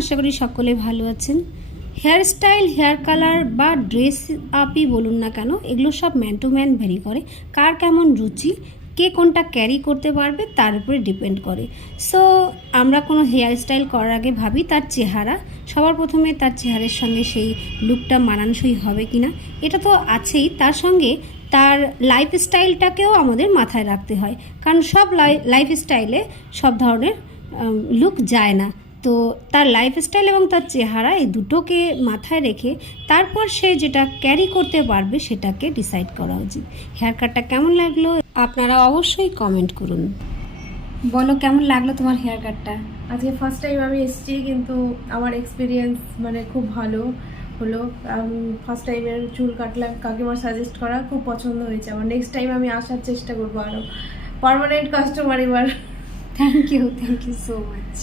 আশা করি সকলে ভালো আছেন। হেয়ার স্টাইল, হেয়ার কালার বা ড্রেস আপই বলুন না কেন, এগুলো সব ম্যান টু ম্যান ভ্যারি করে। কার কেমন রুচি, কে কোনটা ক্যারি করতে পারবে তার উপরে ডিপেন্ড করে। সো আমরা কোনো হেয়ার স্টাইল করার আগে ভাবি তার চেহারা, সবার প্রথমে তার চেহারার সঙ্গে সেই লুকটা মানানসই হবে কি না, এটা তো আছেই। তার সঙ্গে তার লাইফ স্টাইলটাকেও আমাদের মাথায় রাখতে হয়, কারণ সব লাইফ স্টাইলে সব ধরনের লুক যায় না। তো তার লাইফস্টাইল এবং তার চেহারা এই দুটোকে মাথায় রেখে তারপর সে যেটা ক্যারি করতে পারবে সেটাকে ডিসাইড করা উচিত। হেয়ার কাটটা কেমন লাগলো আপনারা অবশ্যই কমেন্ট করুন। বলো কেমন লাগলো তোমার হেয়ার কাটটা? আজকে ফার্স্ট টাইম আমি এসেছি, কিন্তু আমার এক্সপিরিয়েন্স মানে খুব ভালো হলো। ফার্স্ট টাইমের চুল কাটলাম, কাকিমার সাজেস্ট করা, খুব পছন্দ হয়েছে আমার। নেক্সট টাইম আমি আসার চেষ্টা করবো, আরও পার্মানেন্ট কাস্টমার এবার। Thank you so much.